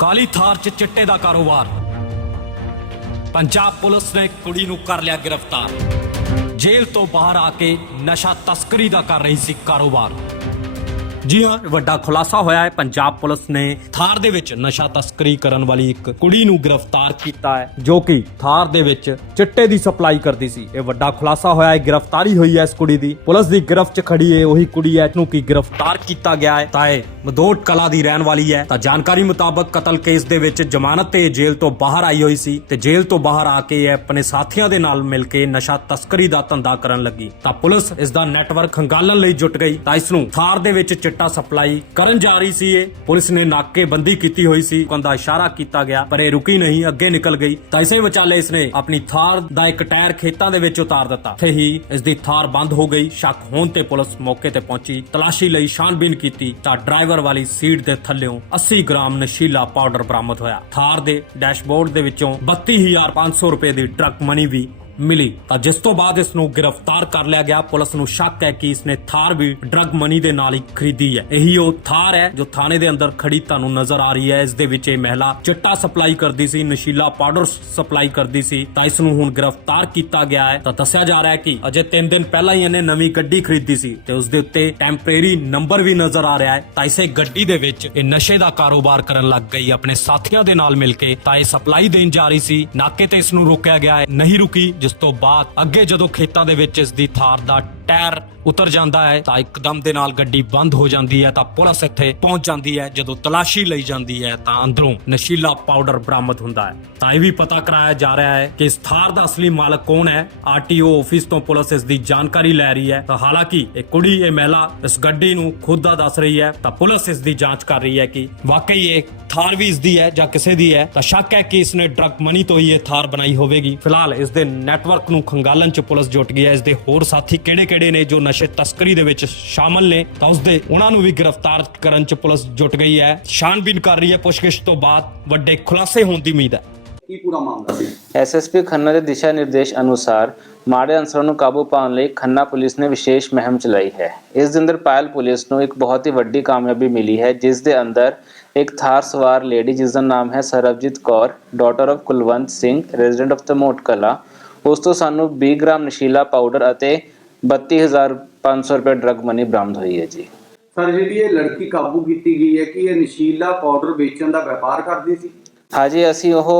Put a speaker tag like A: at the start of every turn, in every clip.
A: ਕਾਲੀ ਥਾਰ 'ਚ ਚਿੱਟੇ ਦਾ ਕਾਰੋਬਾਰ। ਪੰਜਾਬ ਪੁਲਿਸ ਨੇ ਕੁੜੀ ਨੂੰ ਕਰ ਲਿਆ ਗ੍ਰਿਫਤਾਰ। ਜੇਲ੍ਹ ਤੋਂ ਬਾਹਰ ਆ ਕੇ ਨਸ਼ਾ ਤਸਕਰੀ ਦਾ ਕਰ ਰਹੀ ਸੀ ਕਾਰੋਬਾਰ। ਜੀ ਹਾਂ, ਵੱਡਾ ਖੁਲਾਸਾ ਹੋਇਆ ਹੈ। ਪੰਜਾਬ ਪੁਲਿਸ ਨੇ ਥਾਰ ਦੇ ਵਿੱਚ ਨਸ਼ਾ ਤਸਕਰੀ ਕਰਨ ਵਾਲੀ ਇੱਕ ਕੁੜੀ ਨੂੰ ਗ੍ਰਿਫਤਾਰ ਕੀਤਾ ਹੈ, ਜੋ ਕਿ ਥਾਰ ਦੇ ਵਿੱਚ ਚਿੱਟੇ ਦੀ ਸਪਲਾਈ ਕਰਦੀ ਸੀ। ਇਹ ਵੱਡਾ ਖੁਲਾਸਾ ਹੋਇਆ ਹੈ, ਗ੍ਰਿਫਤਾਰੀ ਹੋਈ ਹੈ ਇਸ ਕੁੜੀ ਦੀ। ਪੁਲਿਸ ਦੀ ਗ੍ਰਿਫਤ 'ਚ ਖੜੀ ਹੈ ਉਹੀ ਕੁੜੀ ਹੈ ਨੂੰ ਕੀ ਗ੍ਰਿਫਤਾਰ ਕੀਤਾ ਗਿਆ ਹੈ, ਤਾਂ ਇਹ ਮਦੋਟ ਕਲਾ ਦੀ ਰਹਿਣ ਵਾਲੀ ਹੈ। ਤਾਂ ਜਾਣਕਾਰੀ ਮੁਤਾਬਕ ਕਤਲ ਕੇਸ ਦੇ ਵਿੱਚ ਜ਼ਮਾਨਤ ਤੇ ਇਹ ਜੇਲ੍ਹ ਤੋਂ ਬਾਹਰ ਆਈ ਹੋਈ ਸੀ ਤੇ ਜੇਲ੍ਹ ਤੋਂ ਬਾਹਰ ਆ ਕੇ ਇਹ ਆਪਣੇ ਸਾਥੀਆਂ ਦੇ ਨਾਲ ਮਿਲ ਕੇ ਨਸ਼ਾ ਤਸਕਰੀ ਦਾ ਧੰਦਾ ਕਰਨ ਲੱਗੀ। ਤਾਂ ਪੁਲਿਸ ਇਸ ਦਾ ਨੈਟਵਰਕ ਖੰਗਾਲਣ ਲਈ ਜੁਟ ਗਈ, ਤਾਂ ਇਸ ਨੂੰ ਥਾਰ ਦੇ ਵਿੱਚ ਚਿੱਟਾ ਸਪਲਾਈ ਕਰਨ ਜਾ ਰਹੀ ਸੀ ਇਹ। ਪੁਲਿਸ ਨੇ ਨਾਕੇਬੰਦੀ ਕੀਤੀ ਹੋਈ ਸੀ। ਕੰਦਾ ਇਸ਼ਾਰਾ ਕੀਤਾ ਗਿਆ, ਪਰ ਇਹ ਰੁਕੀ ਨਹੀਂ, ਅੱਗੇ ਨਿਕਲ ਗਈ। ਤਾਂ ਇਸੇ ਵਿਚਾਲੇ ਇਸਨੇ ਆਪਣੀ ਥਾਰ ਦਾ ਇੱਕ ਟਾਇਰ ਖੇਤਾਂ ਦੇ ਵਿੱਚ ਉਤਾਰ ਦਿੱਤਾ। ਤੇ ਹੀ ਇਸ ਦੀ ਥਾਰ ਬੰਦ ਹੋ ਗਈ। ਸ਼ੱਕ ਹੋਣ ਤੇ ਪੁਲਿਸ ਮੌਕੇ ਤੇ ਪਹੁੰਚੀ। ਤਲਾਸ਼ੀ ਲਈ ਛਾਣਬੀਨ ਕੀਤੀ ਤਾਂ ਡਰਾਈਵਰ ਵਾਲੀ ਸੀਟ ਦੇ ਥੱਲੇੋਂ 80 ਗ੍ਰਾਮ ਨਸ਼ੀਲਾ ਪਾਊਡਰ ਬਰਾਮਦ ਹੋਇਆ। ਥਾਰ ਦੇ ਡੈਸ਼ਬੋਰਡ ਦੇ ਵਿੱਚੋਂ 32500 ਰੁਪਏ ਦੀ ਟਰੱਕ ਮਨੀ ਵੀ ਮਿਲੀ। ਤਾਂ ਜਿਸ ਤੋਂ ਬਾਅਦ ਇਸ ਨੂੰ ਗ੍ਰਿਫਤਾਰ ਕਰ ਲਿਆ ਗਿਆ, ਪੁਲਿਸ ਨੂੰ ਸ਼ੱਕ ਹੈ ਕਿ ਇਸਨੇ ਥਾਰ ਵੀ ਡਰੱਗ ਮਨੀ ਦੇ ਨਾਲ ਹੀ ਖਰੀਦੀ ਹੈ। ਇਹੀ ਉਹ ਥਾਰ ਹੈ ਜੋ ਥਾਣੇ ਦੇ ਅੰਦਰ ਖੜੀ ਤੁਹਾਨੂੰ ਨਜ਼ਰ ਆ ਰਹੀ ਹੈ। ਇਸ ਦੇ ਵਿੱਚ ਇਹ ਮਹਿਲਾ ਚਿੱਟਾ ਸਪਲਾਈ ਕਰਦੀ ਸੀ, ਨਸ਼ੀਲਾ ਪਾਊਡਰ ਸਪਲਾਈ ਕਰਦੀ ਸੀ। ਤਾਂ ਇਸ ਨੂੰ ਹੁਣ ਗ੍ਰਿਫਤਾਰ ਕੀਤਾ ਗਿਆ ਹੈ। ਤਾਂ ਦੱਸਿਆ ਜਾ ਰਿਹਾ ਹੈ ਕਿ ਅਜੇ 3 ਦਿਨ ਪਹਿਲਾਂ ਹੀ ਇਹਨੇ ਨਵੀਂ ਗੱਡੀ ਖਰੀਦੀ ਸੀ ਤੇ ਉਸ ਦੇ ਉੱਤੇ ਟੈਂਪਰੇਰੀ ਨੰਬਰ ਵੀ ਨਜ਼ਰ ਆ ਰਿਹਾ ਹੈ। ਤਾਂ ਇਸੇ ਗੱਡੀ ਦੇ ਵਿੱਚ ਇਹ ਨਸ਼ੇ ਦਾ ਕਾਰੋਬਾਰ ਕਰਨ ਲੱਗ ਗਈ। ਆਪਣੇ ਸਾਥੀਆਂ ਦੇ ਨਾਲ ਮਿਲ ਕੇ ਤਾਂ ਇਹ ਸਪਲਾਈ ਦੇਣ ਜਾ ਰਹੀ ਸੀ। ਨਾਕੇ ਤੇ ਇਸ ਨੂੰ ਰੋਕਿਆ ਗਿਆ ਹੈ। ਨਹੀਂ ਰੁਕੀ ਜਿਸ ਤੋਂ ਬਾਅਦ ਅੱਗੇ ਜਦੋਂ ਖੇਤਾਂ ਦੇ ਵਿੱਚ ਇਸ ਦੀ ਥਾਰ ਦਾ ਟਾਇਰ ਉਤਰ ਜਾਂਦਾ ਹੈ, ਤਾਂ ਇੱਕਦਮ ਦੇ ਨਾਲ ਗੱਡੀ ਬੰਦ ਹੋ ਜਾਂਦੀ ਹੈ, ਤਾਂ ਪੁਲਿਸ ਇੱਥੇ ਪਹੁੰਚ ਜਾਂਦੀ ਹੈ। ਜਦੋਂ ਤਲਾਸ਼ੀ ਲਈ ਜਾਂਦੀ ਹੈ, ਤਾਂ ਅੰਦਰੋਂ ਨਸ਼ੀਲਾ ਪਾਊਡਰ ਬਰਾਮਦ ਹੁੰਦਾ ਹੈ। ਤਾਂ ਇਹ ਵੀ ਪਤਾ ਕਰਾਇਆ ਜਾ ਰਿਹਾ ਹੈ ਕਿ ਇਸ ਥਾਰ ਦਾ ਅਸਲੀ ਮਾਲਕ ਕੌਣ ਹੈ? ਆਰਟੀਓ ਆਫਿਸ ਤੋਂ ਪੁਲਿਸ ਇਸ ਦੀ ਜਾਣਕਾਰੀ ਲੈ ਰਹੀ ਹੈ। ਤਾਂ ਹਾਲਾਂਕਿ ਇਹ ਕੁੜੀ, ਇਹ ਮਹਿਲਾ ਇਸ ਗੱਡੀ ਨੂੰ ਖੁਦ ਦਾ ਦੱਸ ਰਹੀ ਹੈ। ਤਾਂ ਪੁਲਿਸ ਇਸ ਦੀ ਜਾਂਚ ਕਰ ਰਹੀ ਹੈ ਕਿ ਵਾਕਈ ਇਹ ਥਾਰ ਵੀ ਇਸ ਦੀ ਹੈ ਜਾਂ ਕਿਸੇ ਦੀ ਹੈ। ਤਾਂ ਸ਼ੱਕ ਹੈ ਕਿ ਇਸਨੇ ਡਰੱਗ ਮਨੀ ਤੋਂ ਹੀ ਇਹ ਥਾਰ ਬਣਾਈ ਹੋਵੇਗੀ। ਫਿਲਹਾਲ ਇਸ ਦੇ ਨੈਟਵਰਕ ਨੂੰ ਖੰਗਾਲਣ ਚ ਪੁਲਿਸ ਜੁਟ ਗਈ ਹੈ। ਇਸ ਦੇ ਹੋਰ ਸਾਥੀ ਕਿਹੜੇ-ਕਿਹੜੇ ਨੇ ਜੋ ਨਸ਼ੇ ਤਸਕਰੀ ਦੇ ਵਿੱਚ ਸ਼ਾਮਲ ਨੇ ਤਾਂ ਉਸ ਦੇ ਉਹਨਾਂ ਨੂੰ ਵੀ ਗ੍ਰਿਫਤਾਰ ਕਰਨ ਚ ਪੁਲਿਸ ਜੁਟ ਗਈ ਹੈ। ਛਾਣਬੀਨ ਕਰ ਰਹੀ ਹੈ ਪੁੱਛਗਿੱਛ ਤੋਂ ਬਾਅਦ ਵੱਡੇ ਖੁਲਾਸੇ ਹੋਣ ਦੀ ਉਮੀਦ ਹੈ।
B: ਕੀ ਪੂਰਾ ਮਾਮਲਾ ਸੀ?
C: ਐਸਐਸਪੀ ਖੰਨਾ ਦੇ ਦਿਸ਼ਾ ਨਿਰਦੇਸ਼ ਅਨੁਸਾਰ ਮਾੜੇ ਅਨਸਰਾਂ ਨੂੰ ਕਾਬੂ ਪਾਉਣ ਲਈ ਖੰਨਾ ਪੁਲਿਸ ਨੇ ਵਿਸ਼ੇਸ਼ ਮੁਹਿੰਮ ਚਲਾਈ ਹੈ। ਇਸ ਦੇ ਅੰਦਰ ਪਾਇਲ ਪੁਲਿਸ ਨੂੰ ਇੱਕ ਬਹੁਤ ਹੀ ਵੱਡੀ ਕਾਮਯਾਬੀ ਮਿਲੀ ਹੈ ਜਿਸ ਦੇ ਅੰਦਰ ਇੱਕ ਥਾਰ ਸਵਾਰ ਲੇਡੀ ਜਿਸ ਦਾ ਨਾਮ ਹੈ Sarabjit Kaur daughter of Kulwant Singh resident of Tamot Kalan ਉਸ ਤੋਂ ਸਾਨੂੰ 20 ਗ੍ਰਾਮ ਨਸ਼ੀਲਾ ਪਾਊਡਰ ਅਤੇ 32500 ਰੁਪਏ ਡਰੱਗ ਮਨੀ ਬਰਾਮਦ ਹੋਈ ਹੈ ਜੀ
B: ਸਰ ਜਿਹੜੀ ਇਹ ਲੜਕੀ ਕਾਬੂ ਕੀਤੀ ਗਈ ਹੈ ਕਿ ਇਹ ਨਸ਼ੀਲਾ ਪਾਊਡਰ ਵੇਚਣ ਦਾ ਵਪਾਰ ਕਰਦੀ ਸੀ
C: ਹਾਜੀ ਅਸੀਂ ਉਹ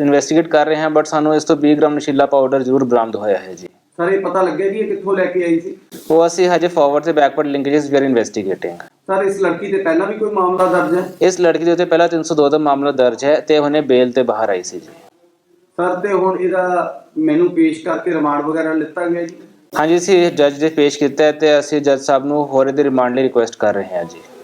C: ਇਨਵੈਸਟੀਗੇਟ ਕਰ ਰਹੇ ਹਾਂ ਬਟ ਸਾਨੂੰ ਇਸ ਤੋਂ 20 ਗ੍ਰਾਮ ਨਸ਼ੀਲਾ ਪਾਊਡਰ ਜ਼ਰੂਰ ਬਰਾਮਦ ਹੋਇਆ ਹੈ ਜੀ
B: ਸਰ ਇਹ ਪਤਾ ਲੱਗਿਆ ਜੀ ਇਹ ਕਿੱਥੋਂ ਲੈ ਕੇ ਆਈ ਸੀ
C: ਉਹ ਅਸੀਂ ਹਜੇ ਫਾਰਵਰਡ ਤੇ backward linkages we are investigating
B: sir ਇਸ ਲੜਕੀ ਤੇ ਪਹਿਲਾਂ ਵੀ ਕੋਈ ਮਾਮਲਾ ਦਰਜ ਹੈ
C: ਇਸ ਲੜਕੀ ਦੇ ਉੱਤੇ ਪਹਿਲਾਂ 302 ਦਾ ਮਾਮਲਾ ਦਰਜ ਹੈ ਤੇ ਉਹਨੇ ਬੇਲ ਤੇ ਬਾਹਰ ਆਈ ਸੀ ਜੀ
B: ਸਰ ਤੇ ਹੁਣ ਇਹਦਾ ਮੈਨੂੰ ਪੇਸ਼ ਕਰਕੇ ਰਿਮਾਂਡ ਵਗੈਰਾ ਲਿੱਤਾ ਗਿਆ ਜੀ
C: ਹਾਂਜੀ, ਅਸੀਂ ਜੱਜ ਦੇ ਪੇਸ਼ ਕੀਤਾ ਹੈ ਤੇ ਅਸੀਂ ਜੱਜ ਸਾਹਿਬ ਨੂੰ ਹੋਰ ਦੇ ਰਿਮਾਂਡ ਲਈ ਰਿਕੁਐਸਟ ਕਰ ਰਹੇ ਹਾਂ ਜੀ।